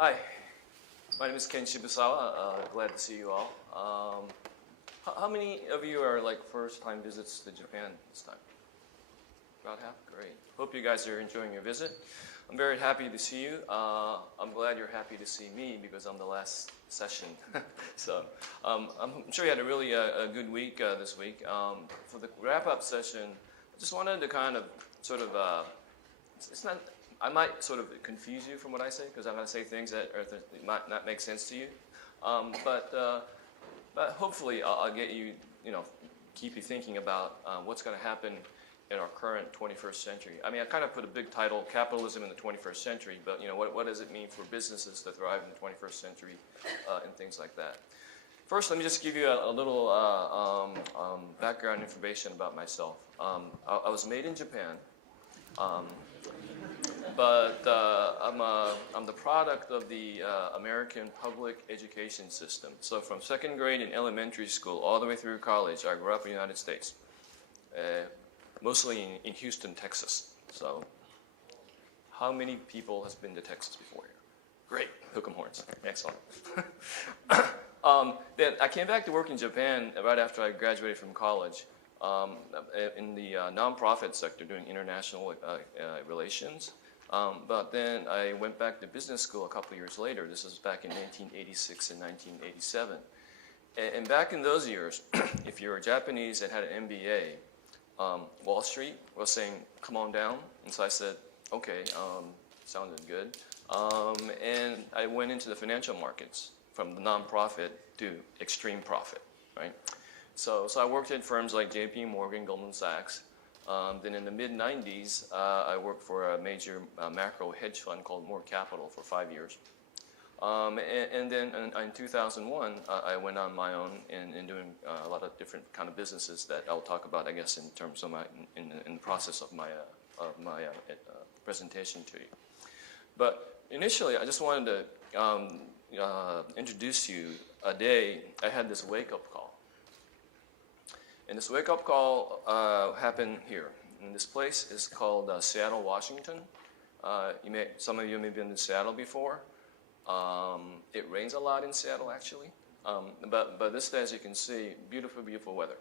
Hi, my name is Ken Shibusawa. Glad to see you all. How many of you are like first-time visits to Japan this time? About half? Great. Hope you guys are enjoying your visit. I'm very happy to see you. I'm glad you're happy to see me because I'm the last session. So I'm sure you had a really a good week this week. For the wrap-up session, I just wanted to kind of sort of, it's not, I might sort of confuse you from what I say because I'm going to say things that might not make sense to you. But hopefully I'll get you, keep you thinking about what's going to happen in our current 21st century. I mean, I kind of put a big title, Capitalism in the 21st Century, but what does it mean for businesses to thrive in the 21st century and things like that. First, let me just give you a little background information about myself. I was made in Japan, but I'm the product of the American public education system. So from second grade in elementary school all the way through college, I grew up in the United States. Mostly in Houston, Texas. So, how many people has been to Texas before here? Great, hook 'em horns. Excellent. Then I came back to work in Japan right after I graduated from college in the nonprofit sector doing international relations. But then I went back to business school a couple of years later. This was back in 1986 and 1987. And back in those years, if you were Japanese and had an MBA, Wall Street was saying, come on down. And so I said, okay, sounded good. And I went into the financial markets from the nonprofit to extreme profit, right? So I worked at firms like JP Morgan, Goldman Sachs. Then in the mid-90s, I worked for a major macro hedge fund called Moore Capital for 5 years. And then in 2001, I went on my own in doing a lot of different kind of businesses that I'll talk about, I guess, in terms of in the process of my presentation to you. But initially, I just wanted to introduce you a day I had this wake-up call. And this wake-up call happened here. And this place is called Seattle, Washington. Some of you may have been to Seattle before. It rains a lot in Seattle, actually. But this day, as you can see, beautiful, beautiful weather.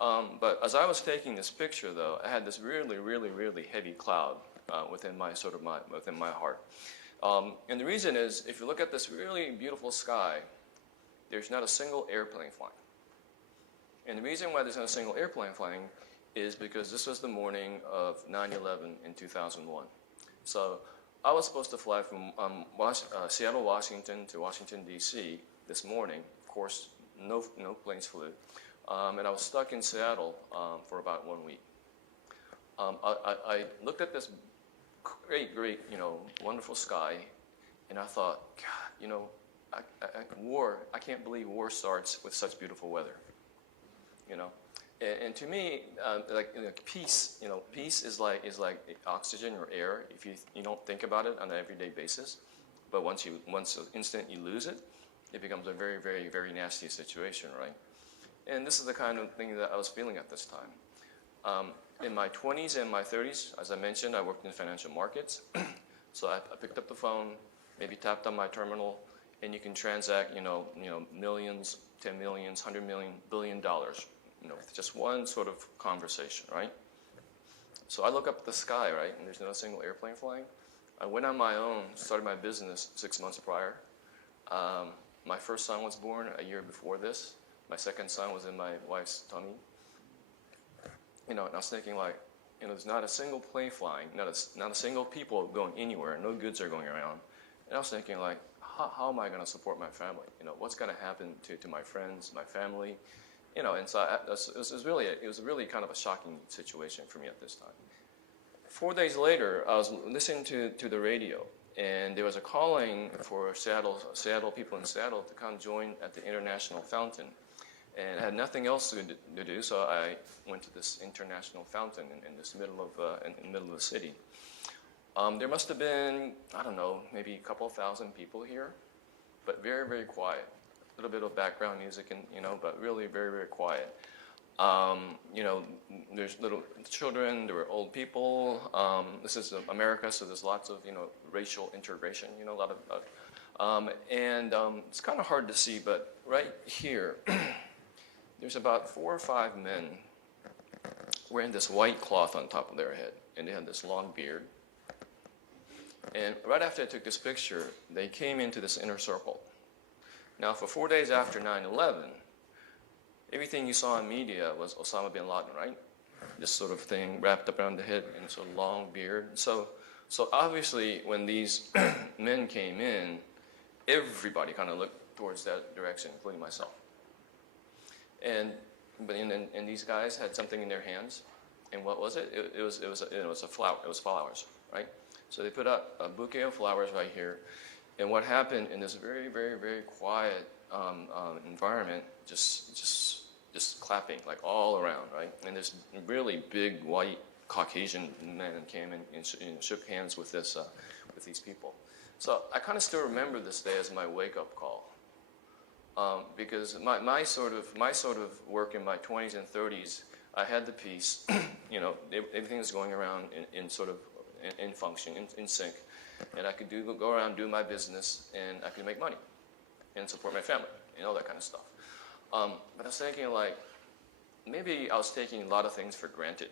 But as I was taking this picture, though, I had this really, really, really heavy cloud within my heart. And the reason is, if you look at this really beautiful sky, there's not a single airplane flying. And the reason why there's not a single airplane flying is because this was the morning of 9/11 in 2001. So I was supposed to fly from Seattle, Washington to Washington, D.C. this morning. Of course, no planes flew. And I was stuck in Seattle for about 1 week. I looked at this great, wonderful sky, and I thought, God, I can't believe war starts with such beautiful weather. And to me, peace, peace is like oxygen or air if you don't think about it on an everyday basis. But once the instant you lose it, it becomes a very, very, very nasty situation, right? And this is the kind of thing that I was feeling at this time. In my 20s and my 30s, as I mentioned, I worked in financial markets. So I picked up the phone, maybe tapped on my terminal, and you can transact, millions, 10 millions, 100 million, $1 billion. With just one sort of conversation, right? So I look up at the sky, right, and there's not a single airplane flying. I went on my own, started my business 6 months prior. My first son was born a year before this. My second son was in my wife's tummy. And I was thinking there's not a single plane flying, not a single people going anywhere, no goods are going around. And I was thinking how am I going to support my family? What's going to happen to my friends, my family? And so it was really kind of a shocking situation for me at this time. 4 days later, I was listening to the radio, and there was a calling for Seattle people in Seattle to come join at the International Fountain. And I had nothing else to do, so I went to this International Fountain in the middle of the city. There must have been, I don't know, maybe a couple of thousand people here, but very, very quiet. A little bit of background music, but really very, very quiet. You know, there's little children, there were old people. This is America, so there's lots of, you know, racial integration, you know, a lot of, it's kind of hard to see, but right here, there's about 4 or 5 men wearing this white cloth on top of their head, and they had this long beard. And right after I took this picture, they came into this inner circle. Now, for 4 days after 9/11, everything you saw in media was Osama bin Laden, right? This sort of thing wrapped up around the head and sort of long beard. So obviously, when these men came in, everybody kind of looked towards that direction, including myself. And these guys had something in their hands, and what was it? It was a flower. It was flowers, right? So they put up a bouquet of flowers right here, and what happened in this very, very, very quiet environment, just clapping like all around, right? And this really big white Caucasian man came and shook hands with these people. So I kind of still remember this day as my wake-up call, because my sort of work in my 20s and 30s, I had the peace, you know, everything was going around in function, in sync, and I could go around, do my business, and I could make money and support my family and all that kind of stuff. But I was thinking, like, maybe I was taking a lot of things for granted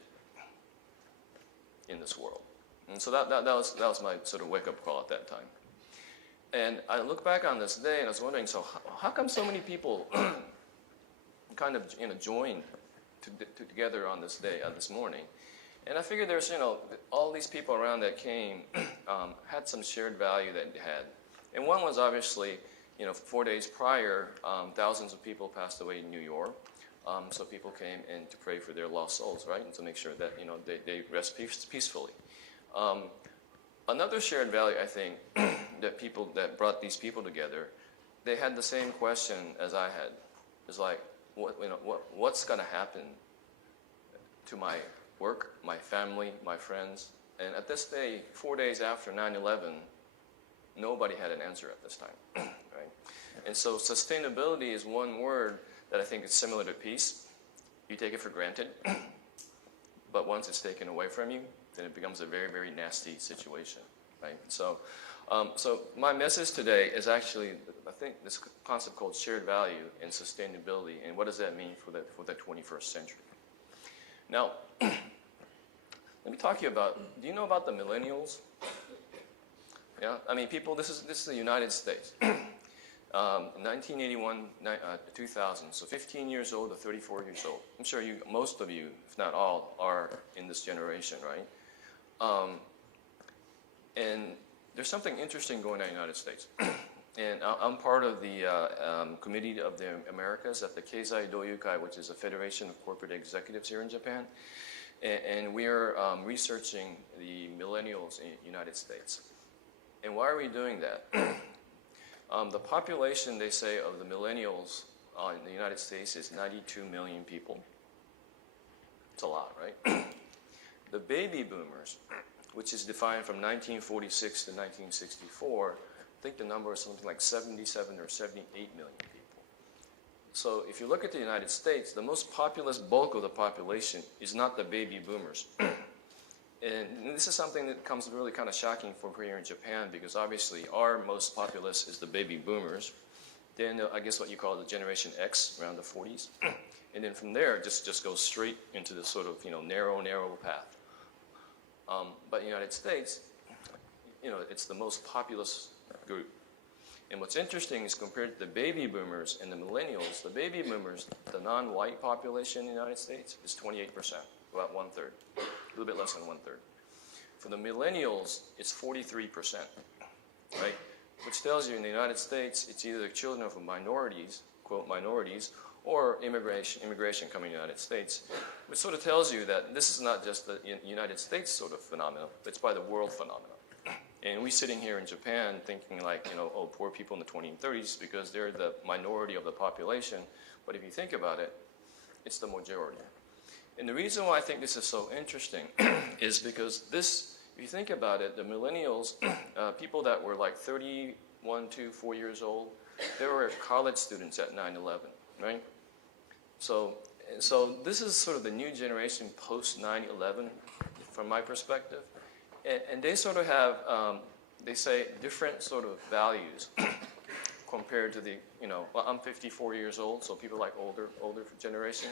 in this world. And so that was my sort of wake-up call at that time. And I look back on this day, and I was wondering, so how come so many people kind of, you know, joined together on this day, this morning? And I figured there's, you know, all these people around that came had some shared value that they had. And one was obviously, you know, 4 days prior, thousands of people passed away in New York. So people came in to pray for their lost souls, right? And to make sure that, you know, they rest peacefully. Another shared value, I think, that brought these people together, they had the same question as I had. It's like, what's going to happen to my work, my family, my friends? And at this day, 4 days after 9/11, nobody had an answer at this time, right? And so sustainability is one word that I think is similar to peace. You take it for granted, but once it's taken away from you, then it becomes a very, very nasty situation, right? So my message today is actually, I think, this concept called shared value and sustainability, and what does that mean for the 21st century? Now, let me talk to you about, do you know about the millennials? Yeah, I mean, people, this is the United States. 1981, 2000, so 15 years old to 34 years old. I'm sure most of you, if not all, are in this generation, right? And there's something interesting going on in the United States. And I'm part of the Committee of the Americas at the Keizai Doyukai, which is a federation of corporate executives here in Japan. And we are researching the millennials in the United States. And why are we doing that? The population, they say, of the millennials in the United States is 92 million people. It's a lot, right? The baby boomers, which is defined from 1946 to 1964, I think the number is something like 77 or 78 million people. So if you look at the United States, the most populous bulk of the population is not the baby boomers. And this is something that comes really kind of shocking for here in Japan, because obviously our most populous is the baby boomers. Then I guess what you call the Generation X, around the 40s. And then from there, just goes straight into this sort of, you know, narrow path. But in the United States, you know, it's the most populous group. And what's interesting is compared to the baby boomers and the millennials, the baby boomers, the non-white population in the United States is 28%, about 1/3. A little bit less than 1/3. For the millennials, it's 43%, right? Which tells you in the United States, it's either the children of minorities, quote minorities, or immigration coming to the United States, which sort of tells you that this is not just the United States sort of phenomenon, it's by the world phenomenon. And we sitting here in Japan thinking like, you know, oh, poor people in the 20s and 30s because they're the minority of the population. But if you think about it, it's the majority. And the reason why I think this is so interesting is because this, if you think about it, the millennials, people that were like 31 to 4 years old, they were college students at 9/11, right? So, so this is sort of the new generation post 9/11, from my perspective, and they sort of have, they say, different sort of values compared to the, well, I'm 54 years old, so people like older generation,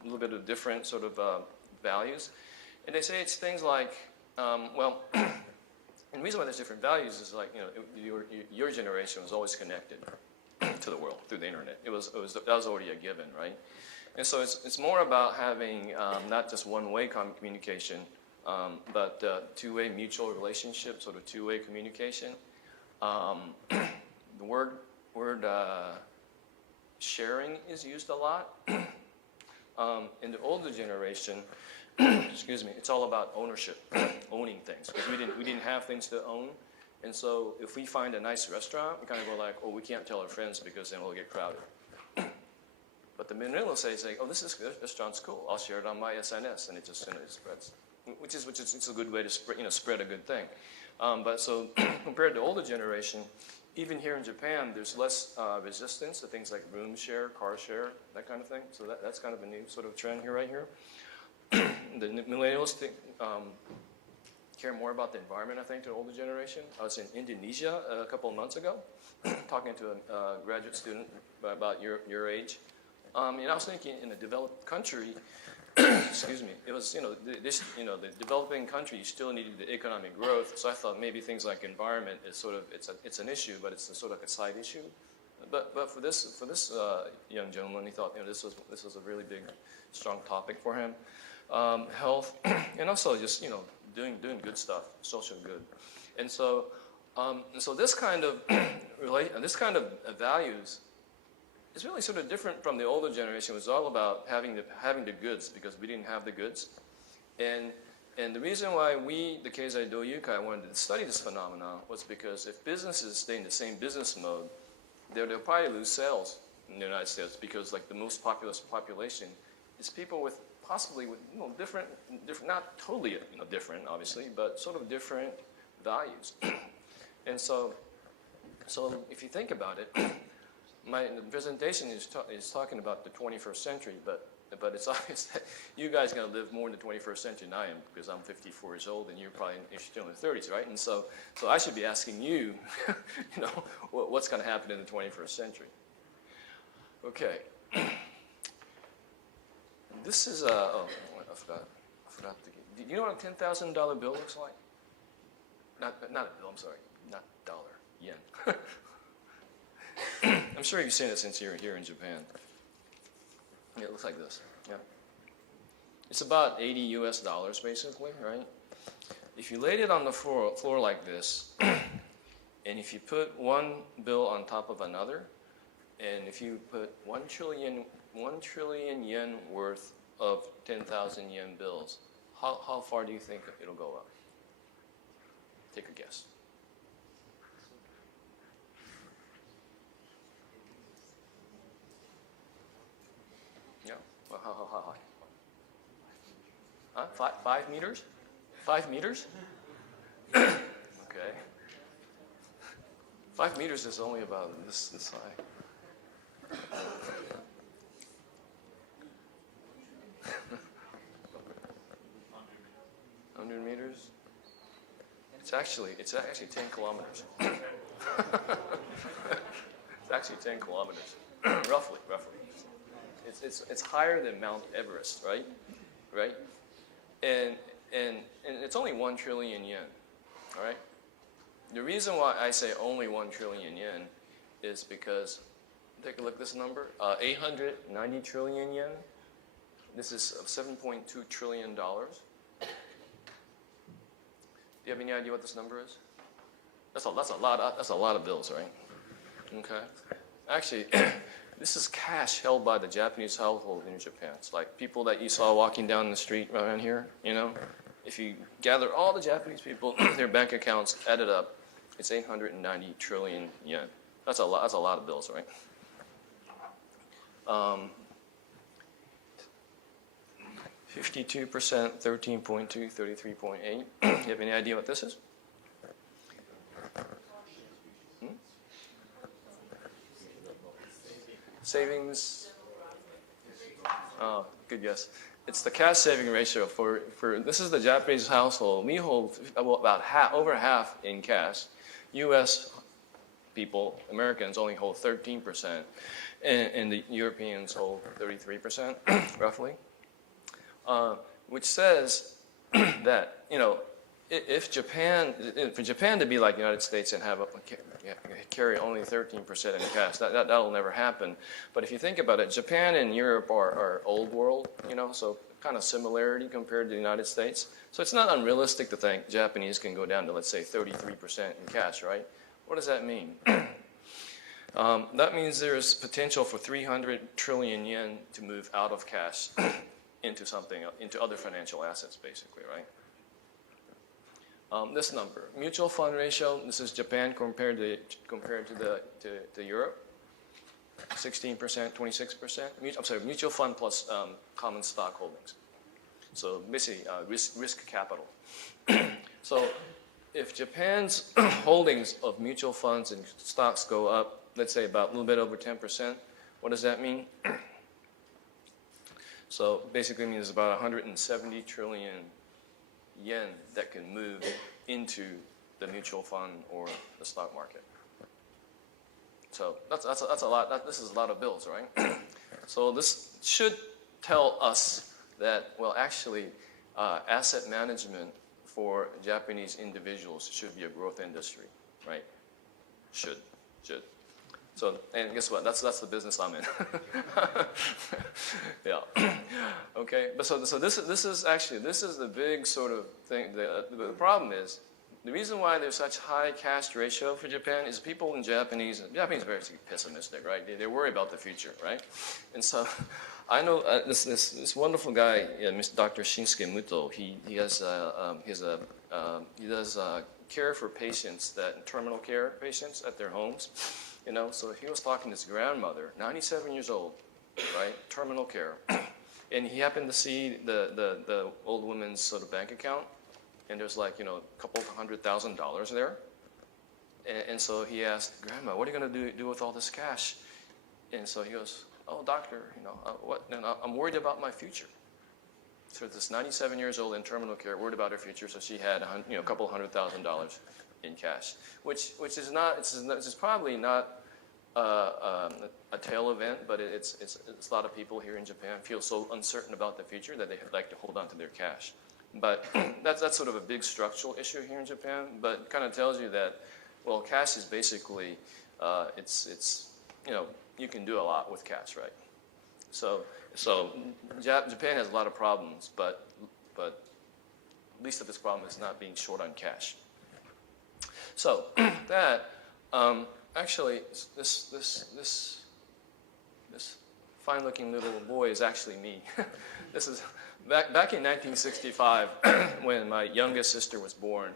a little bit of different sort of values, and they say it's things like, well, and the reason why there's different values is like, your generation was always connected to the world through the internet. That was already a given, right? And so it's more about having not just one-way communication, but two-way mutual relationship, sort of two-way communication. The word sharing is used a lot. In the older generation, excuse me, it's all about ownership, owning things, because we didn't have things to own. And so if we find a nice restaurant, we kind of go like, oh, we can't tell our friends because then we'll get crowded. But the millennials say, oh, this restaurant's cool. I'll share it on my SNS, and it just it spreads, which is it's a good way to spread a good thing. But so compared to older generation, even here in Japan, there's less resistance to things like room share, car share, that kind of thing. So that's kind of a new sort of trend here, right here. The millennials care more about the environment, I think, to the older generation. I was in Indonesia a couple of months ago, talking to a graduate student about your age. And I was thinking, in a developed country, excuse me, it was, the developing country still needed the economic growth. So I thought maybe things like environment is sort of, it's an issue, but it's sort of like a side issue. But for this young gentleman, he thought, this was a really big, strong topic for him. Health, and also just, doing good stuff, social good. And so this kind of values is really sort of different from the older generation. It was all about having the goods, because we didn't have the goods. And the reason why the Keizai Doyukai wanted to study this phenomenon was because if businesses stay in the same business mode, they'll probably lose sales in the United States, because like the most populous population is people with possibly with different, not totally different, obviously, but sort of different values. And so if you think about it, the presentation is talking about the 21st century, but it's obvious that you guys are going to live more in the 21st century than I am, because I'm 54 years old and you're probably still in the 30s, right? And so I should be asking you, what's going to happen in the 21st century? Okay. This is I forgot to get. Do you know what a $10,000 bill looks like? Not a bill. I'm sorry, not dollar, yen. I'm sure you've seen it since you're here in Japan. Yeah, it looks like this. Yeah, it's about $80 US, basically, right? If you laid it on the floor like this, and if you put one bill on top of another, and if you put 1 trillion yen worth of 10,000 yen bills, how far do you think it'll go up? Take a guess. Yeah. Well, how high? 5 meters? 5 meters? Okay. 5 meters is only about this high. 100 meters? It's actually 10 kilometers. It's actually 10 kilometers, roughly. It's higher than Mount Everest, right? Right? And it's only 1 trillion yen. All right. The reason why I say only 1 trillion yen is because, take a look at this number, 890 trillion yen. This is $7.2 trillion. Do you have any idea what this number is? That's a lot of bills, right? Okay. Actually, this is cash held by the Japanese household in Japan. It's like people that you saw walking down the street around here, If you gather all the Japanese people, their bank accounts added up, it's 890 trillion yen. That's a lot of bills, right? 52%, 13.2, 33.8. You have any idea what this is? Savings. Good guess. It's the cash saving ratio for this is the Japanese household. We hold about over half in cash. U.S. people, Americans only hold 13%, and the Europeans hold 33%, roughly. Which says that if for Japan to be like the United States and carry only 13% in cash, that'll never happen. But if you think about it, Japan and Europe are old world, so kind of similarity compared to the United States. So it's not unrealistic to think Japanese can go down to, let's say, 33% in cash, right? What does that mean? That means there's potential for 300 trillion yen to move out of cash into other financial assets, basically, right? This number, mutual fund ratio. This is Japan compared to Europe. 16%, 26%. I'm sorry, mutual fund plus common stock holdings. So basically, risk capital. So if Japan's holdings of mutual funds and stocks go up, let's say about a little bit over 10%, what does that mean? So basically, it means about 170 trillion yen that can move into the mutual fund or the stock market. So that's a lot. This is a lot of bills, right? So this should tell us that, well, actually, asset management for Japanese individuals should be a growth industry, right? Should. So, and guess what? That's the business I'm in. Yeah. Okay. But so this is the big sort of thing. The problem is, the reason why there's such high cash ratio for Japan is people in Japanese are very pessimistic, right? They worry about the future, right? And so I know this wonderful guy, Mr. Dr. Shinsuke Muto. He does care for patients, terminal care patients at their homes. So he was talking to his grandmother, 97 years old, right? Terminal care. And he happened to see the old woman's sort of bank account. And there's a couple $100,000 there. And so he asked, Grandma, what are you going to do with all this cash? And so he goes, oh, doctor, what? And I'm worried about my future. So this 97 years old in terminal care, worried about her future. So she had a couple $100,000 in cash, which is probably not a tail event, but it's a lot of people here in Japan feel so uncertain about the future that they like to hold on to their cash. But that's sort of a big structural issue here in Japan. But it kind of tells you that, well, cash is basically you can do a lot with cash, right? So Japan has a lot of problems, but least of its problem is not being short on cash. So that actually this fine-looking little boy is actually me. This is back in 1965 when my youngest sister was born.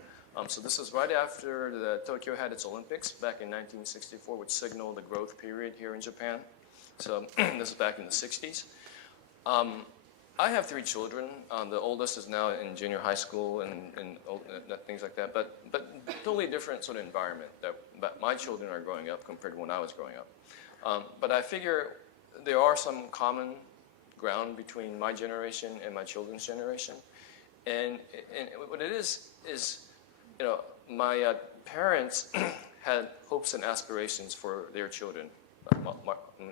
So this is right after Tokyo had its Olympics back in 1964, which signaled the growth period here in Japan. So this is back in the 60s. I have 3 children. The oldest is now in junior high school and things like that. But totally different sort of environment that my children are growing up compared to when I was growing up. But I figure there are some common ground between my generation and my children's generation. And what it is my parents had hopes and aspirations for their children,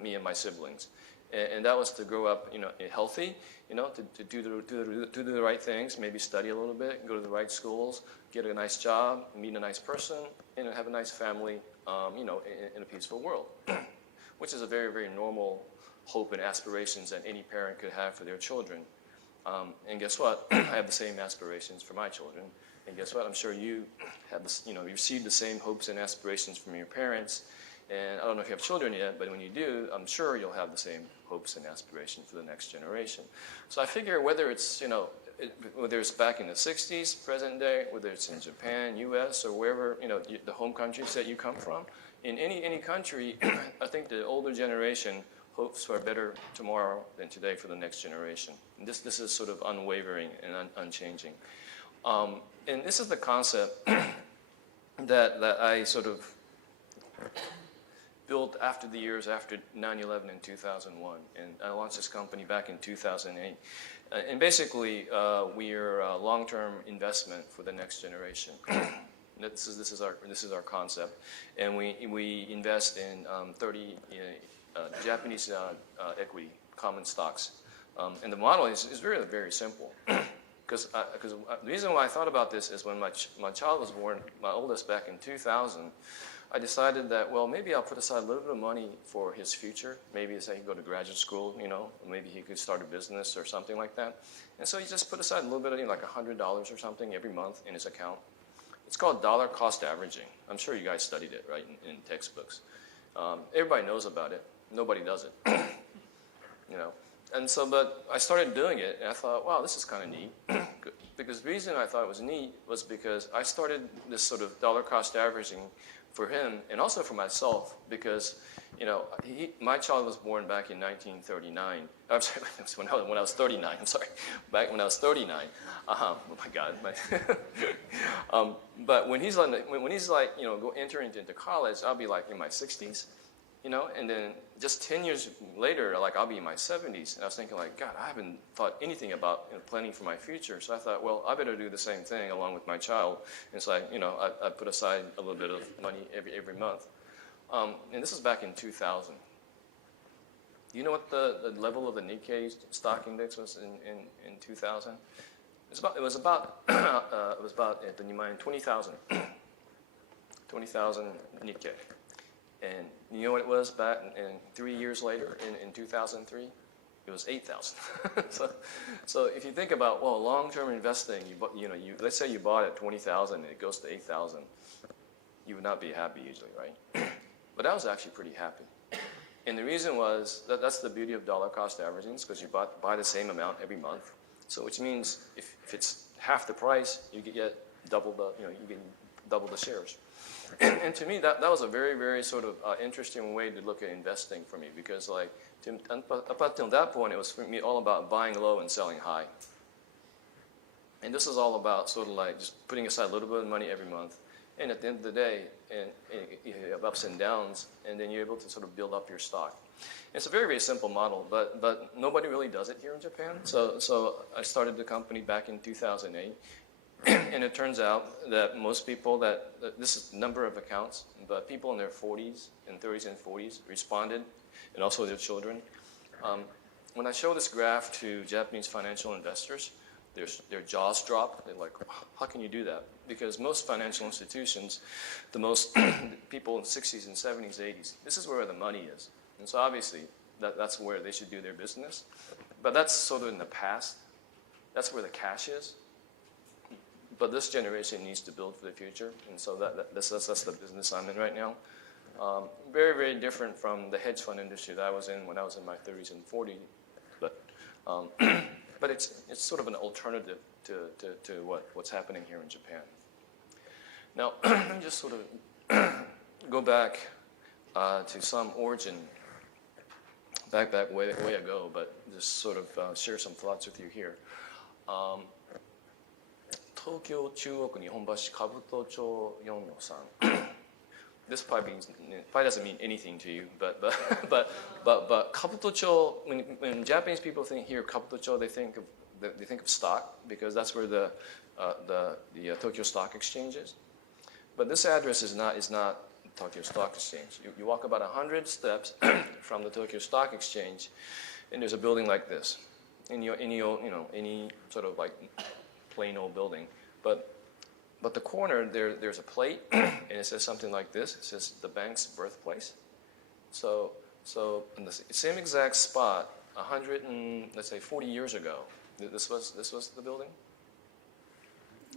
me and my siblings. And that was to grow up, healthy, to do the right things, maybe study a little bit, go to the right schools, get a nice job, meet a nice person, and have a nice family, in a peaceful world, which is a very, very normal hope and aspirations that any parent could have for their children. And guess what? I have the same aspirations for my children. And guess what? I'm sure you have you received the same hopes and aspirations from your parents. And I don't know if you have children yet, but when you do, I'm sure you'll have the same hopes and aspirations for the next generation. So I figure whether it's, whether it's back in the 60s, present day, whether it's in Japan, US, or wherever, the home countries that you come from, in any country, I think the older generation hopes for a better tomorrow than today for the next generation. And this is sort of unwavering and unchanging. And this is the concept that I sort of built after the years after 9/11 in 2001, and I launched this company back in 2008. And basically, we are a long-term investment for the next generation. This is our concept, and we invest in 30 Japanese equity common stocks, and the model is really very simple. Because the reason why I thought about this is when my child was born, my oldest, back in 2000. I decided that, well, maybe I'll put aside a little bit of money for his future. Maybe say he could go to graduate school, maybe he could start a business or something like that. And so he just put aside a little bit of, like $100 or something every month in his account. It's called dollar cost averaging. I'm sure you guys studied it, right, in textbooks. Everybody knows about it. Nobody does it, And so, but I started doing it, and I thought, wow, this is kind of neat. Because the reason I thought it was neat was because I started this sort of dollar cost averaging for him and also for myself, because my child was born back in 1939. I'm sorry, when I was 39. I'm sorry, back when I was 39. Oh my God. But when he's entering into college, I'll be like in my 60s, and then just 10 years later, like I'll be in my 70s. And I was thinking, like, God, I haven't thought anything about planning for my future. So I thought, well, I better do the same thing along with my child. And so I put aside a little bit of money every month. And this is back in 2000. Do you know what the level of the Nikkei stock index was in 2000? It was about 20,000 Nikkei. And you know what it was back in 3 years later, in 2003? It was 8,000. So if you think about, well, long-term investing, let's say you bought at 20,000 and it goes to 8,000, you would not be happy usually, right? But I was actually pretty happy. And the reason was that's the beauty of dollar cost averaging, because you buy the same amount every month. So which means if it's half the price, you get double the shares. And to me, that was a very, very sort of interesting way to look at investing for me, because up until that point, it was for me all about buying low and selling high. And this is all about sort of like just putting aside a little bit of money every month. And at the end of the day, and you have ups and downs, and then you're able to sort of build up your stock. It's a very, very simple model, but nobody really does it here in Japan. So I started the company back in 2008. And it turns out that most people this is the number of accounts, but people in their 40s and 30s and 40s responded, and also their children. When I show this graph to Japanese financial investors, their jaws drop. They're like, how can you do that? Because most financial institutions, the most people in 60s and 70s, 80s, this is where the money is. And so obviously, that's where they should do their business. But that's sort of in the past. That's where the cash is. But this generation needs to build for the future, and so that's the business I'm in right now. Very, very different from the hedge fund industry that I was in when I was in my 30s and 40s. But it's sort of an alternative to what's happening here in Japan. Now, let me just sort of go back to some origin, back way ago, but just sort of share some thoughts with you here. Tokyo Chuoku Nihonbashi Kabutocho 4-3. This probably doesn't mean anything to you, but Kabutocho, when Japanese people hear Kabutocho, they think of stock, because that's where the Tokyo Stock Exchange is. But this address is not Tokyo Stock Exchange. You walk about 100 steps from the Tokyo Stock Exchange, and there's a building like this. Any sort of like plain old building, but the corner there's a plate, and it says something like this. It says the bank's birthplace. So in the same exact spot, 40 years ago, this was the building,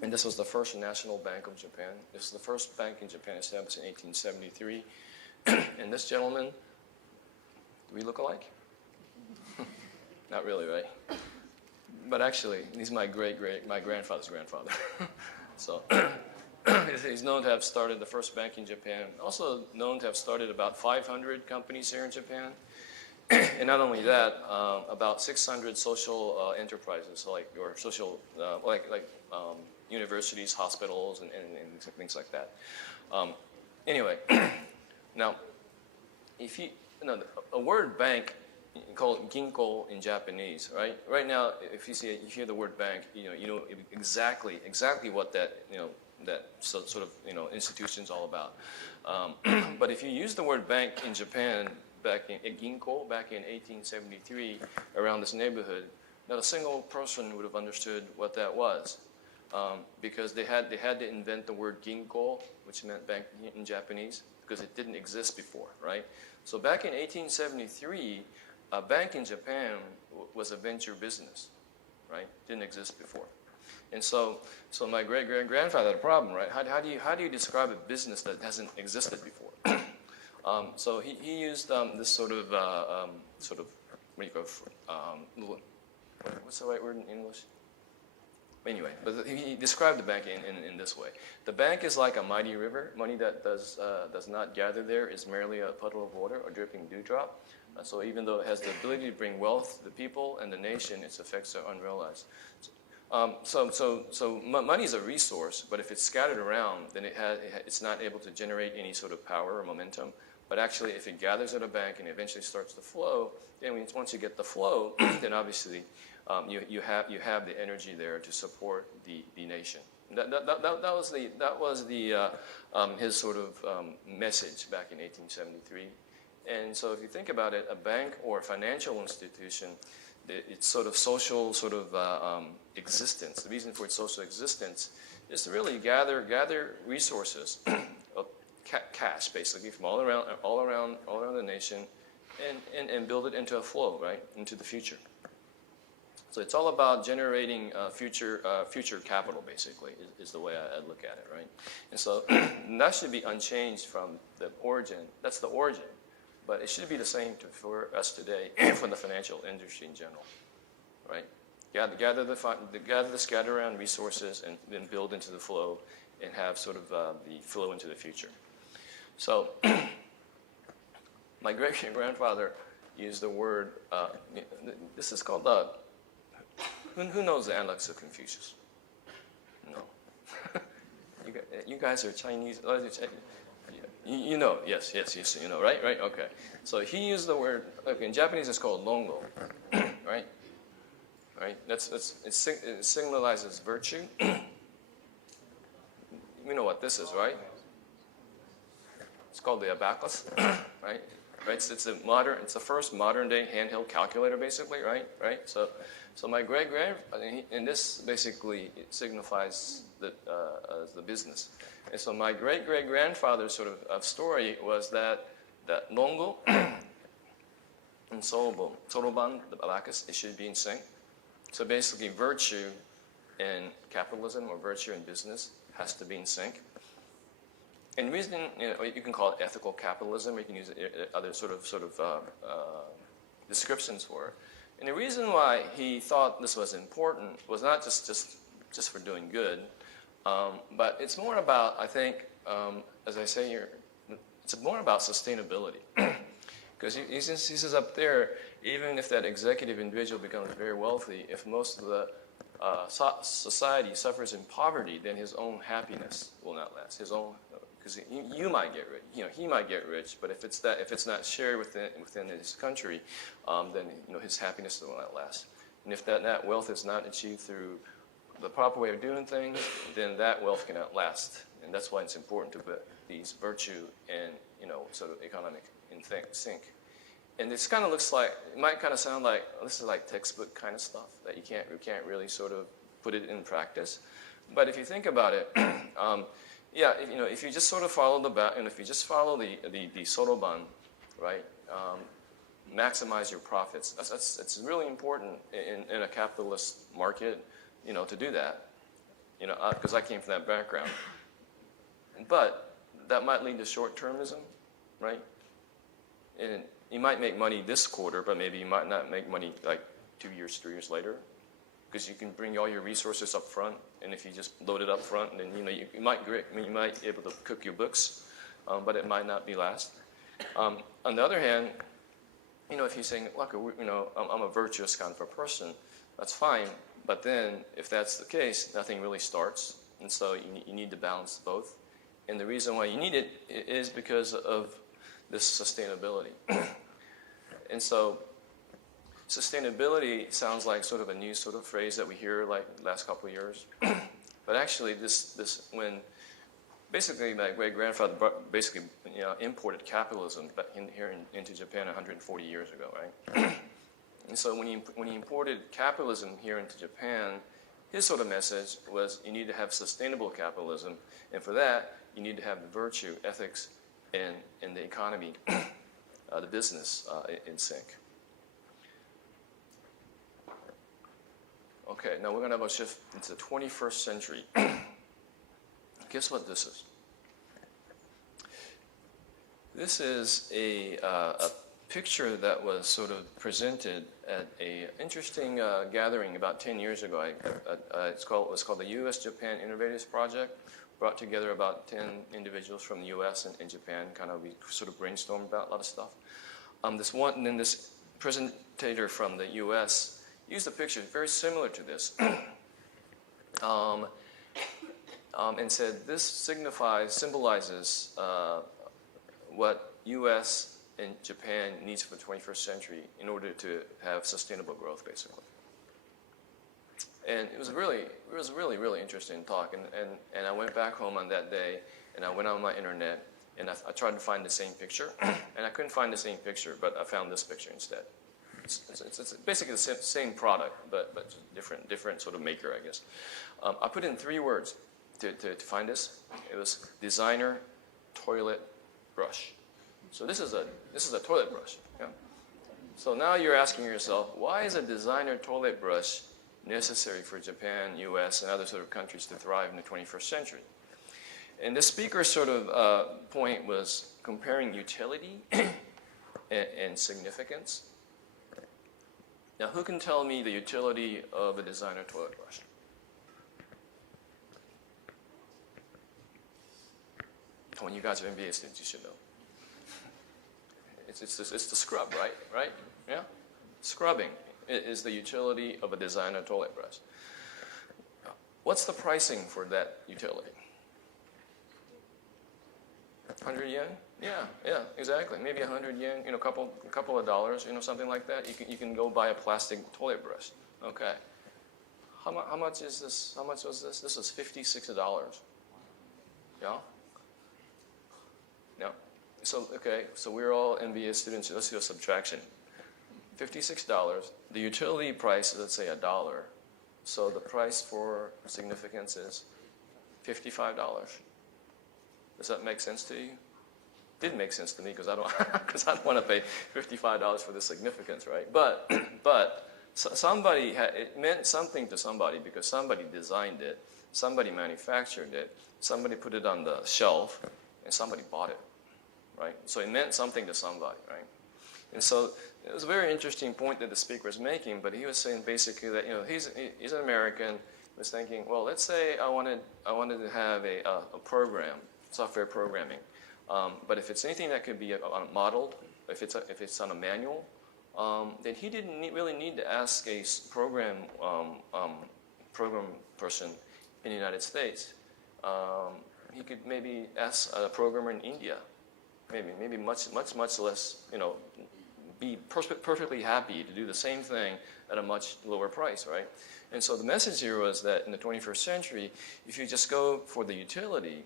and this was the first national bank of Japan. This is the first bank in Japan established in 1873. And this gentleman, do we look alike? Not really, right? But actually, he's my grandfather's grandfather. So he's known to have started the first bank in Japan. Also known to have started about 500 companies here in Japan. And not only that, about 600 social enterprises, like universities, hospitals, and things like that. Anyway, now if a word bank called ginko in Japanese, right? Right now, if you hear the word bank, you know exactly what that sort of institution's all about. But if you use the word bank in Japan back in ginko back in 1873, around this neighborhood, not a single person would have understood what that was, because they had to invent the word ginko, which meant bank in Japanese, because it didn't exist before, right? So back in 1873, a bank in Japan was a venture business, right? Didn't exist before. And so my great-great-grandfather had a problem, right? How do you describe a business that hasn't existed before? So he used this sort of what do you call what's the right word in English? Anyway, but he described the bank in this way. The bank is like a mighty river. Money that does not gather there is merely a puddle of water or dripping dewdrop. So even though it has the ability to bring wealth to the people and the nation, its effects are unrealized. So money is a resource, but if it's scattered around, then it's not able to generate any sort of power or momentum. But actually, if it gathers at a bank and eventually starts to flow, then once you get the flow, then obviously you have the energy there to support the nation. That was his sort of message back in 1873. And so if you think about it, a bank or a financial institution, its sort of social sort of existence, the reason for its social existence is to really gather resources of cash, basically, from all around the nation, and build it into a flow, right, into the future. So it's all about generating future capital, basically, is the way I look at it, right? And so that should be unchanged from the origin. That's the origin. But it should be the same for us today, for the financial industry in general, right? Gather the scattered around resources and then build into the flow and have sort of the flow into the future. So my great-grandfather used the word, this is called, who knows the Analects of Confucius? No. You guys are Chinese. You know, yes, you know, right, okay. So he used the word, in Japanese it's called longo, right? It signalizes virtue. You know what this is, right? It's called the abacus, right? It's the first modern day handheld calculator, basically, right? So my and this basically signifies the business. And so my great-great-grandfather's sort of story was that longo and soroban, the abacus, it should be in sync. So basically, virtue in capitalism or virtue in business has to be in sync. And the reason, you can call it ethical capitalism, or you can use other sort of descriptions for it. And the reason why he thought this was important was not just for doing good, but it's more about, I think, as I say here, it's more about sustainability. Because he says up there, even if that executive individual becomes very wealthy, if most of the society suffers in poverty, then his own happiness will not last. His own, because you might get rich, he might get rich, but if it's not shared within his country, then his happiness will not last. And if that wealth is not achieved through the proper way of doing things, then that wealth cannot last. And that's why it's important to put these virtue and sort of economic in sync. And this kind of looks like, it might kind of sound like this is like textbook kind of stuff that you can't really sort of put it in practice. But if you think about it, if you just sort of follow if you just follow the soroban, right, maximize your profits. It's really important in a capitalist market, to do that, because I came from that background. But that might lead to short-termism, right? And you might make money this quarter, but maybe you might not make money like 2 years, 3 years later, because you can bring all your resources up front, and if you just load it up front, then you might be able to cook your books, but it might not be last. On the other hand, if you're saying, look, I'm a virtuous kind of a person, that's fine. But then, if that's the case, nothing really starts, and so you need to balance both. And the reason why you need it is because of this sustainability. And so sustainability sounds like sort of a new sort of phrase that we hear like the last couple of years. But actually this when basically my great-grandfather basically imported capitalism into Japan 140 years ago, right? And so when he imported capitalism here into Japan, his sort of message was you need to have sustainable capitalism, and for that you need to have the virtue, ethics, and the economy, the business in sync. Okay, now we're going to have a shift into the 21st century. Guess what this is? This is a picture that was sort of presented at an interesting gathering about 10 years ago. It was called the U.S.-Japan Innovators Project. Brought together about 10 individuals from the U.S. and Japan. We sort of brainstormed about a lot of stuff. This presenter from the U.S. used a picture very similar to this, and said this symbolizes what U.S. and Japan needs for the 21st century in order to have sustainable growth, basically. And it was a really interesting talk. And I went back home on that day, and I went on my internet, and I tried to find the same picture, and I couldn't find the same picture, but I found this picture instead. It's basically the same product, but different sort of maker, I guess. I put in 3 words to find this. It was designer toilet brush. So this is a toilet brush. Yeah? So now you're asking yourself, why is a designer toilet brush necessary for Japan, U.S., and other sort of countries to thrive in the 21st century? And the speaker's sort of point was comparing utility and significance. Now, who can tell me the utility of a designer toilet brush? When you guys are MBA students, you should know. It's the scrub, right? Yeah? Scrubbing is the utility of a designer toilet brush. What's the pricing for that utility? 100 yen? Yeah, exactly. Maybe 100 yen, a couple of dollars, something like that. You can go buy a plastic toilet brush. Okay. How much is this? How much was this? This was $56. Yeah? No. So we're all MBA students. Let's do a subtraction. $56. The utility price is, let's say, $1. So the price for significance is $55. Does that make sense to you? It didn't make sense to me because I don't want to pay $55 for the significance, right? But it meant something to somebody because somebody designed it, somebody manufactured it, somebody put it on the shelf, and somebody bought it, right? So it meant something to somebody, right? And so it was a very interesting point that the speaker was making, but he was saying basically that he's an American. He was thinking, well, let's say I wanted to have a program, software programming, but if it's anything that could be modeled, if it's on a manual, then he didn't really need to ask a program person in the United States. He could maybe ask a programmer in India, maybe much less, be perfectly happy to do the same thing at a much lower price, right? And so the message here was that in the 21st century, if you just go for the utility,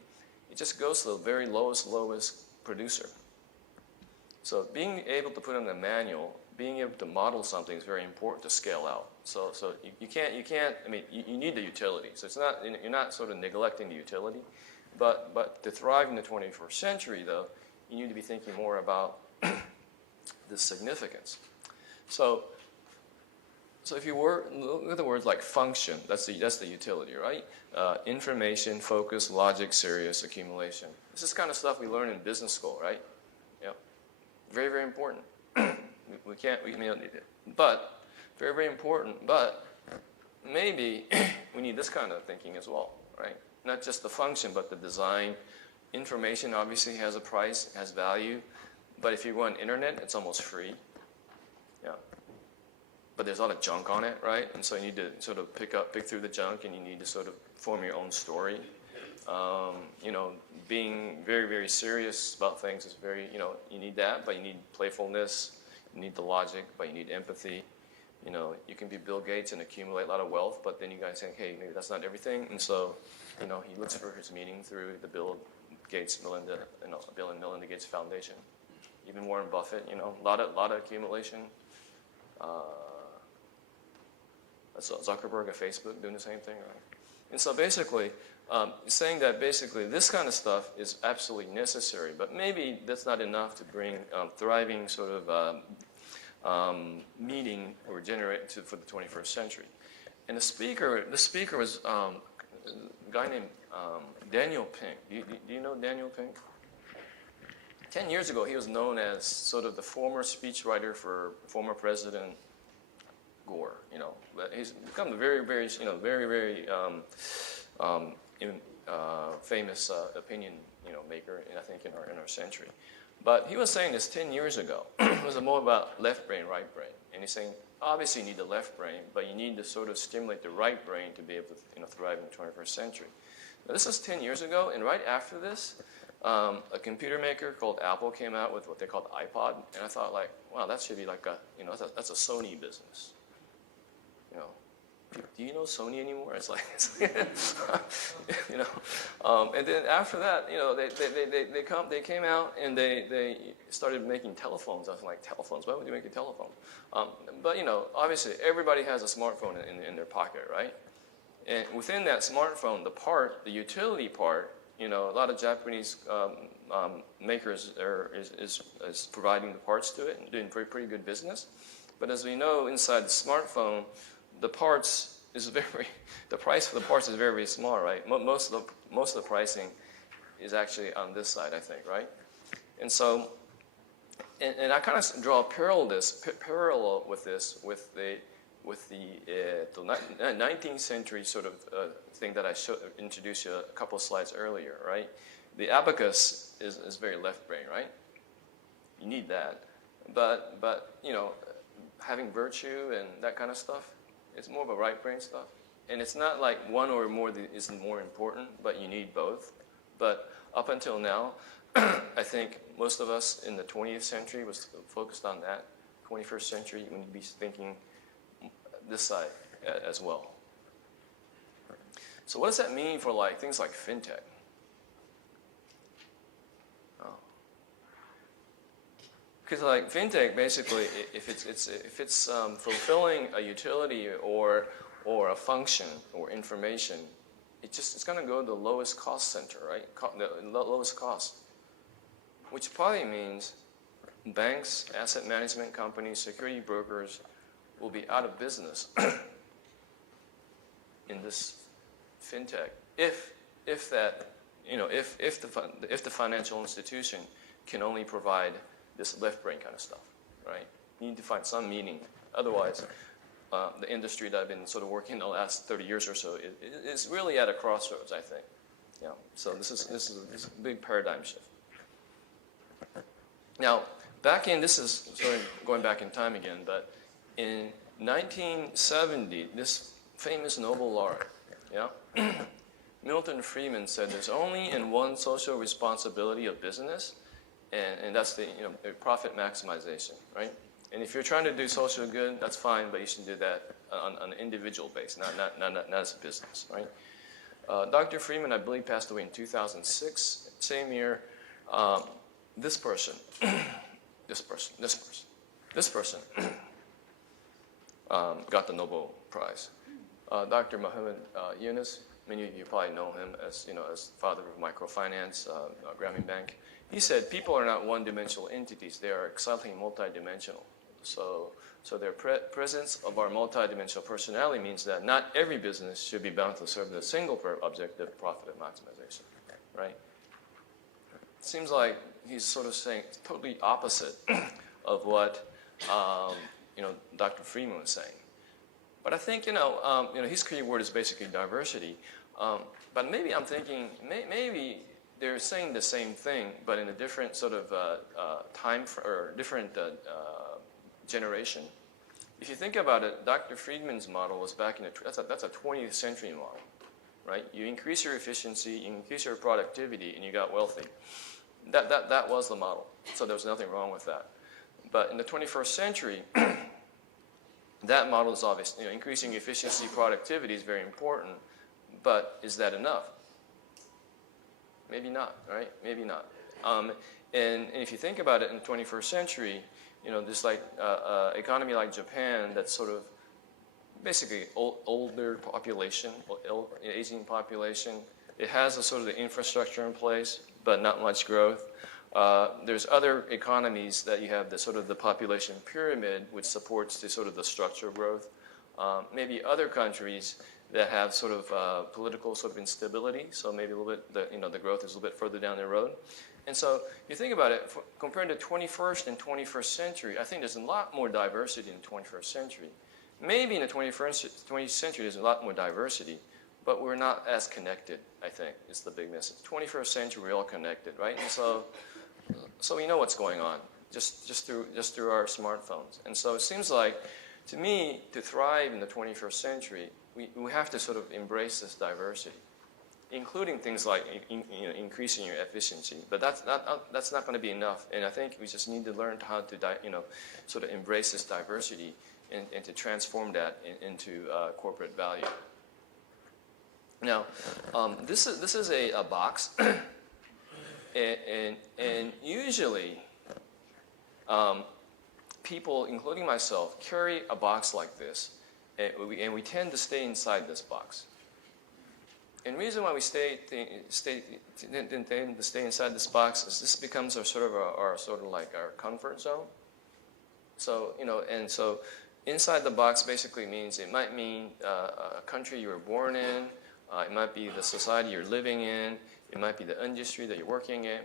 it just goes to the very lowest producer. So being able to put in a manual, being able to model something is very important to scale out. So you can't. You need the utility. So you're not sort of neglecting the utility, but to thrive in the 21st century, though, you need to be thinking more about the significance. So if you look at the words like function, that's the utility, right? Information, focus, logic, serious, accumulation. This is kind of stuff we learn in business school, right? Yeah, very, very important. we don't need it, but very, very important. But maybe we need this kind of thinking as well, right? Not just the function, but the design. Information obviously has a price, has value. But if you go on the internet, it's almost free. Yeah. But there's a lot of junk on it, right? And so you need to sort of pick through the junk, and you need to sort of form your own story. You know, being very, very serious about things is very, you know, you need that, but you need playfulness, you need the logic, but you need empathy. You know, you can be Bill Gates and accumulate a lot of wealth, but then you guys think, hey, maybe that's not everything. And so, you know, he looks for his meaning through the Bill and Melinda Gates Foundation. Even Warren Buffett, you know, a lot of accumulation. Zuckerberg at Facebook doing the same thing, right? And so basically, saying that basically this kind of stuff is absolutely necessary, but maybe that's not enough to bring thriving sort of meaning or generate for the 21st century. And the speaker was a guy named Daniel Pink. Do you know Daniel Pink? 10 years ago, he was known as sort of the former speechwriter for former President Gore. You know, but he's become a very, very, you know, very, very famous opinion, you know, maker, I think, in our century. But he was saying this 10 years ago. It was more about left brain, right brain, and he's saying obviously you need the left brain, but you need to sort of stimulate the right brain to be able to, you know, thrive in the 21st century. Now, this was 10 years ago, and right after this, a computer maker called Apple came out with what they called iPod, and I thought, like, wow, that should be like a, you know, that's a Sony business. You know, do you know Sony anymore? It's like, you know. And then after that, you know, they came out and they started making telephones. I was like, telephones? Why would you make a telephone? But you know, obviously, everybody has a smartphone in their pocket, right? And within that smartphone, the utility part, you know, a lot of Japanese makers is providing the parts to it and doing pretty good business. But as we know, inside the smartphone, the parts is the price for the parts is very, very small, right? Most of the pricing is actually on this side, I think, right? And so, and I kind of draw a parallel with this with the 19th century sort of thing that I introduced you a couple of slides earlier, right? The abacus is very left brain, right? You need that, but you know, having virtue and that kind of stuff, it's more of a right brain stuff. And it's not like one or more isn't more important, but you need both. But up until now, I think most of us in the 20th century was focused on that. 21st century, we need to be thinking this side as well. So what does that mean for like things like fintech? Because like fintech, basically, if it's fulfilling a utility or a function or information, it's going to go to the lowest cost center, right? The lowest cost, which probably means banks, asset management companies, security brokers will be out of business in this fintech if the financial institution can only provide this left brain kind of stuff, right? You need to find some meaning. Otherwise, the industry that I've been sort of working the last 30 years or so is really at a crossroads, I think. Yeah. So this is a big paradigm shift. Now, this is sort of going back in time again, but in 1970, this famous Nobel laureate, yeah, Milton Friedman said there's only one social responsibility of business, and that's the profit maximization, right? And if you're trying to do social good, that's fine, but you should do that on an individual basis, not as a business, right? Dr. Friedman, I believe, passed away in 2006. Same year, this person got the Nobel Prize. Dr. Muhammad Yunus, many of you probably know him as father of microfinance, Grameen Bank. He said people are not one-dimensional entities; they are exciting multidimensional. So their presence of our multidimensional personality means that not every business should be bound to serve the single objective, profit maximization, right? It seems like he's sort of saying totally opposite of what Dr. Friedman was saying. But I think his key word is basically diversity. But maybe I'm thinking maybe they're saying the same thing, but in a different sort of time or different generation. If you think about it, Dr. Friedman's model was back in that's a 20th century model, right? You increase your efficiency, you increase your productivity, and you got wealthy. That was the model. So there was nothing wrong with that. But in the 21st century, that model is obvious. You know, increasing efficiency, productivity is very important, but is that enough? Maybe not, right? Maybe not. And if you think about it in the 21st century, you know, this like economy like Japan that's sort of basically older population, aging population. It has a sort of the infrastructure in place, but not much growth. There's other economies that you have the sort of the population pyramid, which supports the sort of the structural growth. Maybe other countries that have sort of political sort of instability, so maybe a little bit, the growth is a little bit further down the road. And so you think about it, compared to 21st and 21st century, I think there's a lot more diversity in the 21st century. Maybe in the 20th century there's a lot more diversity, but we're not as connected, I think, is the big message. 21st century, we're all connected, right? And so we know what's going on just through our smartphones. And so it seems like, to me, to thrive in the 21st century, we have to sort of embrace this diversity, including things like increasing your efficiency. But that's not going to be enough. And I think we just need to learn how to sort of embrace this diversity and to transform that into corporate value. Now, this is a box, and usually people, including myself, carry a box like this, and we tend to stay inside this box. And the reason why we tend to stay inside this box is this becomes our sort of like our comfort zone. So so inside the box basically means, it might mean a country you were born in, it might be the society you're living in, it might be the industry that you're working in.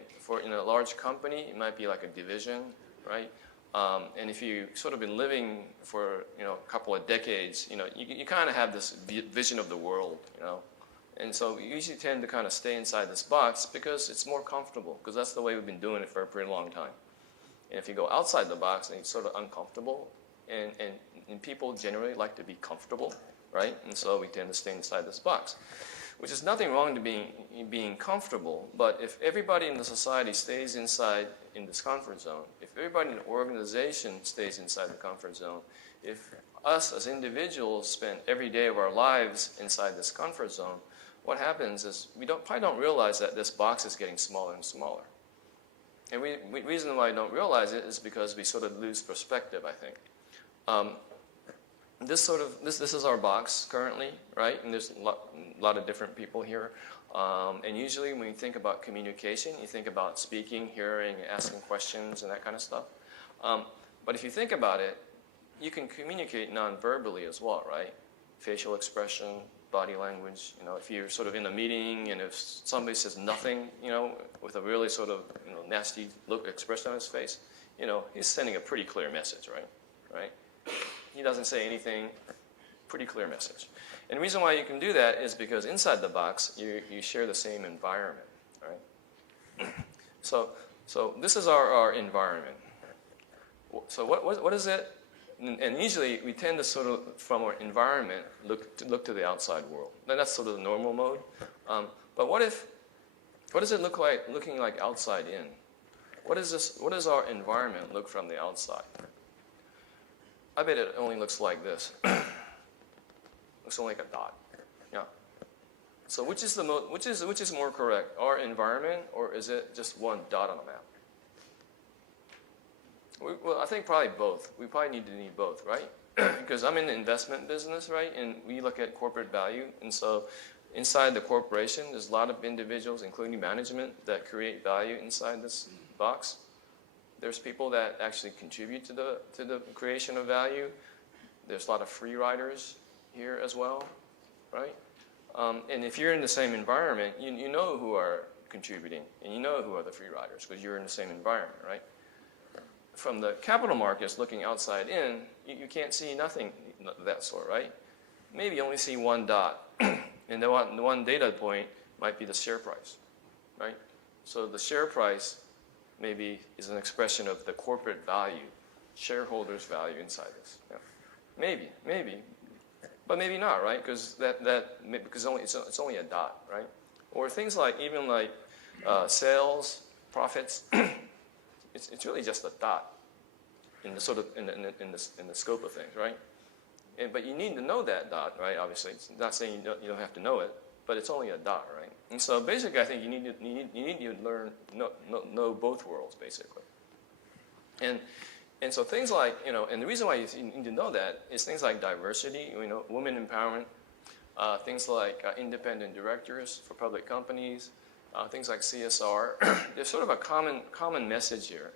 In a large company, it might be like a division, right? And if you sort of been living for a couple of decades, you kind of have this vision of the world, And so we usually tend to kind of stay inside this box because it's more comfortable, because that's the way we've been doing it for a pretty long time. And if you go outside the box, then it's sort of uncomfortable, and people generally like to be comfortable, right? And so we tend to stay inside this box, which is nothing wrong to being comfortable, but if everybody in the society stays inside in this comfort zone, if everybody in the organization stays inside the comfort zone, if us as individuals spend every day of our lives inside this comfort zone, what happens is we probably don't realize that this box is getting smaller and smaller. And the reason why I don't realize it is because we sort of lose perspective, I think. This is our box currently, right? And there's a lot of different people here. And usually when you think about communication, you think about speaking, hearing, asking questions, and that kind of stuff. But if you think about it, you can communicate non-verbally as well, right? Facial expression, body language. If you're sort of in a meeting and if somebody says nothing, with a really sort of nasty expression on his face, he's sending a pretty clear message, right? He doesn't say anything, pretty clear message. And the reason why you can do that is because inside the box, you share the same environment, right? So this is our environment. So what is it? And usually we tend to sort of, from our environment, look to the outside world. And that's sort of the normal mode. But what does it looking like outside in? What does our environment look from the outside? I bet it only looks like this. Looks only like a dot. Yeah. So which is more correct? Our environment, or is it just one dot on a map? Well, I think probably both. We probably need both, right? Because I'm in the investment business, right? And we look at corporate value. And so inside the corporation, there's a lot of individuals, including management, that create value inside this box. There's people that actually contribute to the creation of value. There's a lot of free riders here as well, right? And if you're in the same environment, you know who are contributing, and you know who are the free riders, because you're in the same environment, right? From the capital markets looking outside in, you can't see nothing of that sort, right? Maybe you only see one dot, and the one data point might be the share price, right? So the share price maybe is an expression of the corporate value, shareholders' value inside this. Yeah. Maybe. But maybe not, right? Because because it's only a dot, right? Or things like even like sales, profits. It's really just a dot in the sort of in the scope of things, right? But you need to know that dot, right? Obviously, it's not saying you don't have to know it, but it's only a dot, right? And so basically, I think you need to learn know both worlds basically. And so things like, and the reason why you need to know that is things like diversity, women empowerment, things like independent directors for public companies, things like CSR. There's sort of a common message here,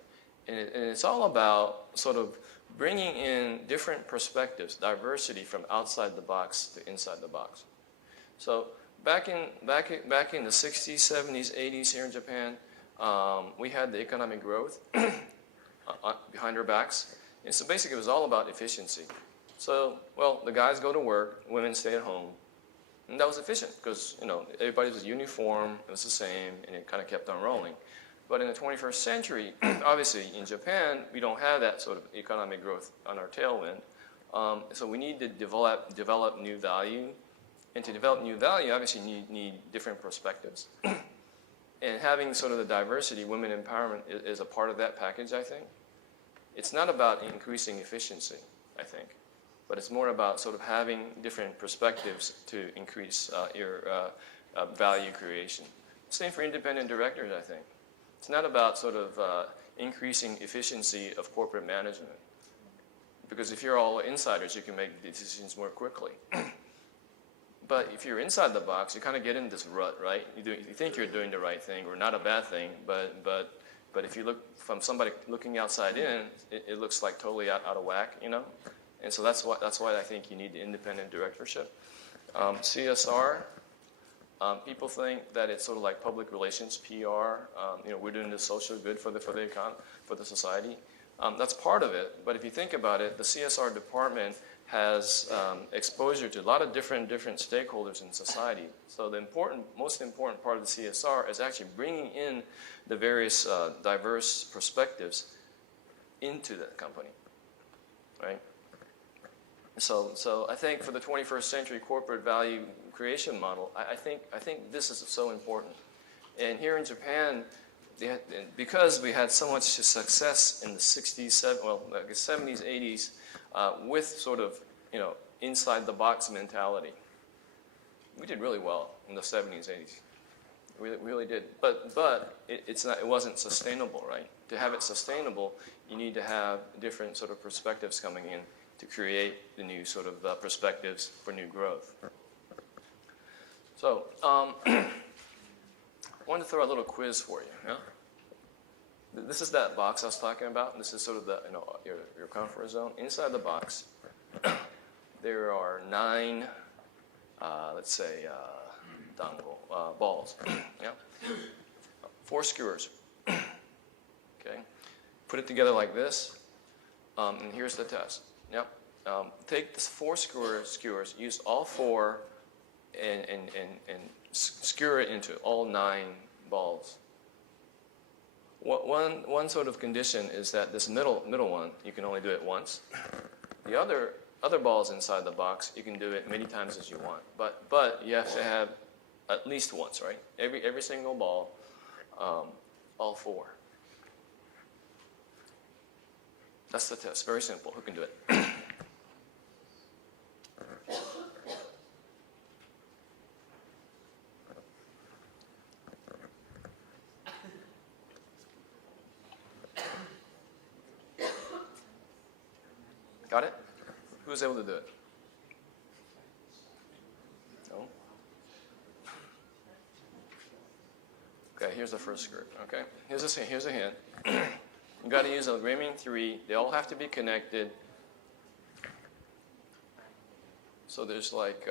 and it's all about sort of bringing in different perspectives, diversity from outside the box to inside the box. So back in the 60s, 70s, 80s here in Japan, we had the economic growth behind our backs, and so basically it was all about efficiency. So, well, the guys go to work, women stay at home, and that was efficient because everybody was uniform, it was the same, and it kind of kept on rolling. But in the 21st century, obviously in Japan, we don't have that sort of economic growth on our tailwind. So we need to develop new value. And to develop new value, obviously you need different perspectives. And having sort of the diversity, women empowerment is a part of that package, I think. It's not about increasing efficiency, I think, but it's more about sort of having different perspectives to increase your value creation. Same for independent directors, I think. It's not about sort of increasing efficiency of corporate management, because if you're all insiders, you can make decisions more quickly. But if you're inside the box, you kind of get in this rut, right? You think you're doing the right thing, or not a bad thing, but if you look from somebody looking outside in, it looks like totally out of whack, And so that's why I think you need the independent directorship. CSR. People think that it's sort of like public relations, PR. We're doing the social good for the society. That's part of it. But if you think about it, the CSR department has exposure to a lot of different stakeholders in society. So the most important part of the CSR is actually bringing in the various diverse perspectives into the company, right? So I think for the 21st century corporate value creation model, I think this is so important. And here in Japan, because we had so much success in the 60s, 70s, 80s, with sort of, inside the box mentality, we did really well in the 70s, 80s. We really did. But it wasn't sustainable, right? To have it sustainable, you need to have different sort of perspectives coming in to create the new sort of perspectives for new growth. So, I wanted to throw a little quiz for you. Yeah? This is that box I was talking about. This is sort of the your comfort zone. Inside the box, there are 9, let's say, dango, balls. Yeah? 4 skewers. Okay? Put it together like this, and here's the test. Yep. Take the 4 skewers, use all 4, and skewer it into all 9 balls. One sort of condition is that this middle one, you can only do it once. The other balls inside the box, you can do it many times as you want. But you have to have at least once, right? Every single ball, all 4. That's the test. Very simple. Who can do it? Got it? Who's able to do it? No? Okay, here's the first skirt. Okay, here's a hint. You got to use the remaining 3. They all have to be connected. So there's like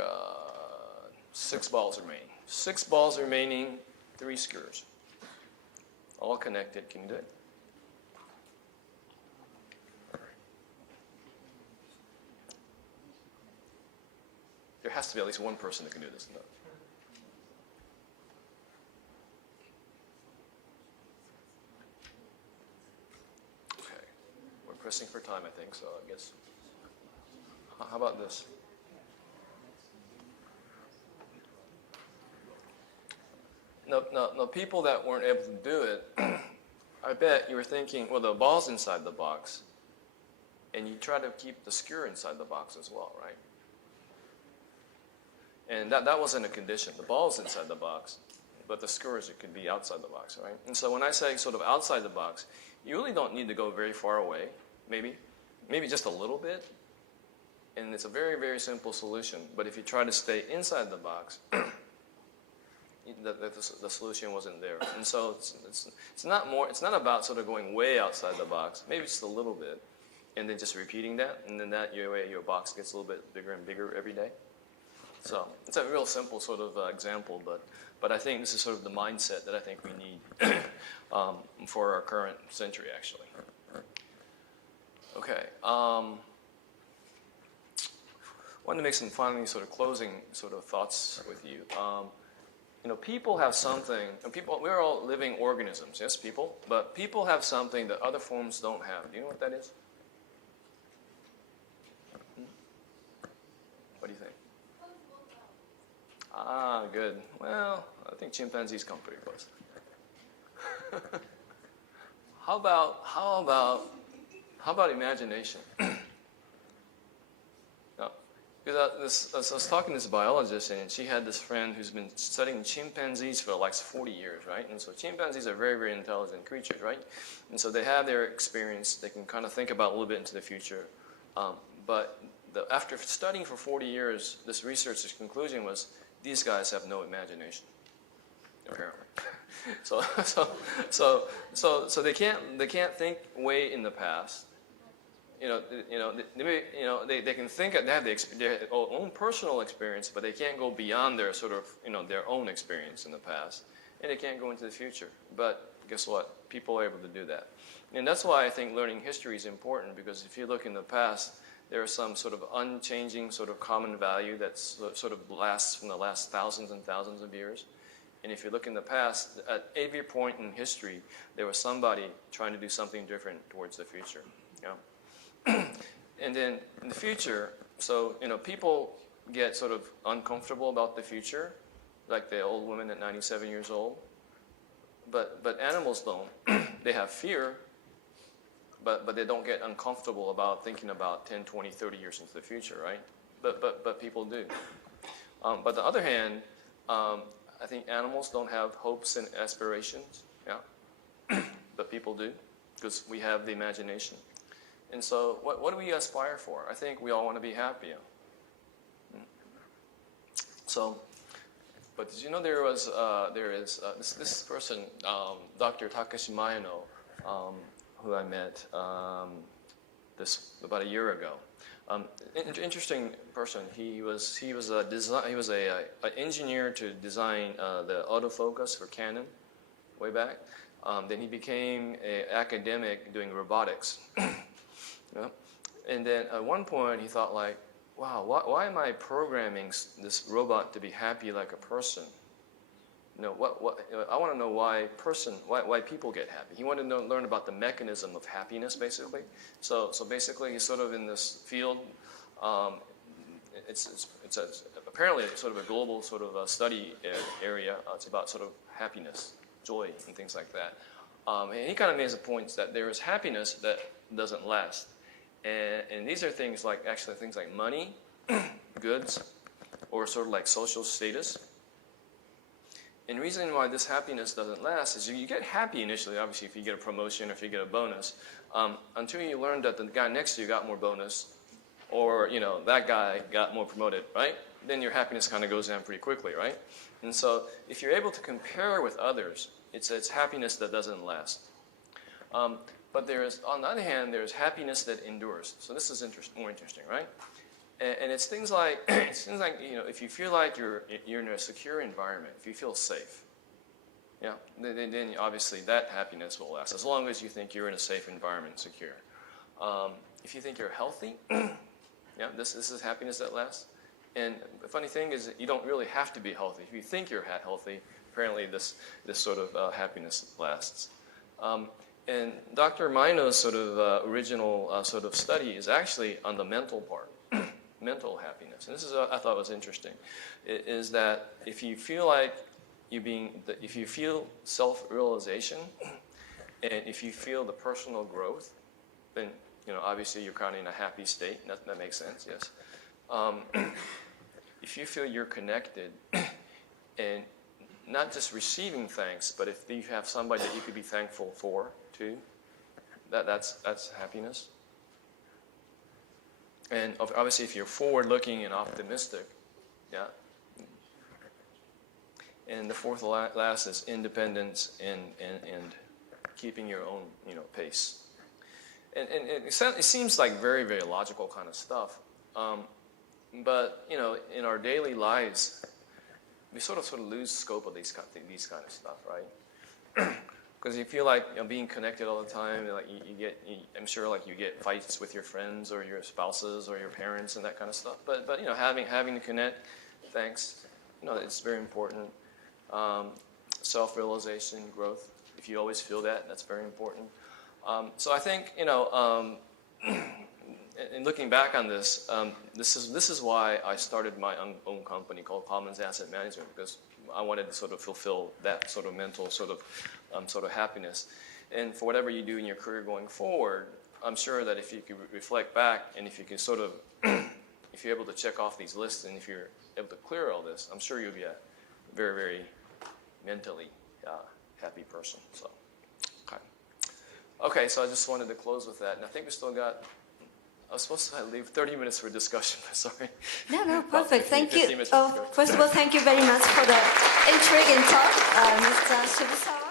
6 balls remaining. 6 balls remaining, 3 skewers. All connected. Can you do it? There has to be at least one person that can do this. No. Okay. We're pressing for time, I think, so I guess. How about this? Now, people that weren't able to do it, I bet you were thinking, well, the ball's inside the box, and you try to keep the skewer inside the box as well, right? And that wasn't a condition. The ball's inside the box, but the skewers, it could be outside the box, right? And so when I say sort of outside the box, you really don't need to go very far away, maybe just a little bit, and it's a very, very simple solution. But if you try to stay inside the box, the solution wasn't there. And so it's not about sort of going way outside the box, maybe just a little bit, and then just repeating that, and then that your box gets a little bit bigger and bigger every day. So it's a real simple sort of example, but I think this is sort of the mindset that I think we need for our current century, actually. Okay. Wanted to make some finally sort of closing sort of thoughts with you. People have something, and we're all living organisms, yes, people, but people have something that other forms don't have. Do you know what that is? What do you think? Ah, good. Well, I think chimpanzees come pretty close. How about imagination? Because I was talking to this biologist, and she had this friend who's been studying chimpanzees for like 40 years, right? And so chimpanzees are very, very intelligent creatures, right? And so they have their experience. They can kind of think about a little bit into the future. But after studying for 40 years, this researcher's conclusion was these guys have no imagination, apparently. So they can't think way in the past. They can think they have their own personal experience, but they can't go beyond their sort of their own experience in the past, and they can't go into the future. But guess what? People are able to do that, and that's why I think learning history is important. Because if you look in the past, there is some sort of unchanging sort of common value that sort of lasts from the last thousands and thousands of years. And if you look in the past, at every point in history, there was somebody trying to do something different towards the future. And then in the future, so people get sort of uncomfortable about the future, like the old woman at 97 years old. But animals don't. They have fear, but they don't get uncomfortable about thinking about 10, 20, 30 years into the future, right? But people do. But on the other hand, I think animals don't have hopes and aspirations, but people do, because we have the imagination. And so what do we aspire for? I think we all want to be happy. So, but did you know there is this person, Dr. Takashi Mayano, who I met about a year ago. Interesting person. He was an engineer to design the autofocus for Canon way back. Then he became an academic doing robotics. And then at one point he thought like, wow, why am I programming this robot to be happy like a person? I want to know why people get happy. He wanted to learn about the mechanism of happiness, basically. So basically, he's sort of in this field. It's apparently sort of a global sort of a study area. It's about sort of happiness, joy, and things like that. And he kind of makes a point that there is happiness that doesn't last, and these are things like money, goods, or sort of like social status. And the reason why this happiness doesn't last is you get happy initially, obviously, if you get a promotion or if you get a bonus, until you learn that the guy next to you got more bonus, or that guy got more promoted, right? Then your happiness kind of goes down pretty quickly, right? And so if you're able to compare with others, it's happiness that doesn't last. But on the other hand, there's happiness that endures. So this is more interesting, right? And it's things like if you feel like you're in a secure environment, if you feel safe, then obviously that happiness will last as long as you think you're in a safe environment, secure. If you think you're healthy, this is happiness that lasts. And the funny thing is that you don't really have to be healthy. If you think you're healthy, apparently this sort of happiness lasts. And Dr. Mayano's sort of original sort of study is actually on the mental part. Mental happiness. And this is what I thought was interesting, is that if you feel like if you feel self-realization, and if you feel the personal growth, then obviously you're kind of in a happy state. That makes sense, yes. If you feel you're connected, and not just receiving thanks, but if you have somebody that you could be thankful for too, that's happiness. And obviously, if you're forward-looking and optimistic, yeah. And the fourth last is independence and keeping your own pace. And it seems like very, very logical kind of stuff. But in our daily lives, we sort of lose scope of these kind of stuff, right? Because you feel like being connected all the time, like I'm sure like you get fights with your friends or your spouses or your parents and that kind of stuff. But having to connect, thanks, it's very important. Self-realization, growth. If you always feel that, that's very important. So I think in looking back on this, this is why I started my own company called Commons Asset Management, because I wanted to sort of fulfill that sort of mental sort of happiness. And for whatever you do in your career going forward, I'm sure that if you could reflect back and if you can sort of, if you're able to check off these lists and if you're able to clear all this, I'm sure you'll be a very, very mentally happy person. So, okay, so I just wanted to close with that. And I think we still got, I was supposed to leave 30 minutes for discussion, sorry. No, perfect. Thank you. First First of all, thank you very much for the intriguing talk, Mr. Shibusawa.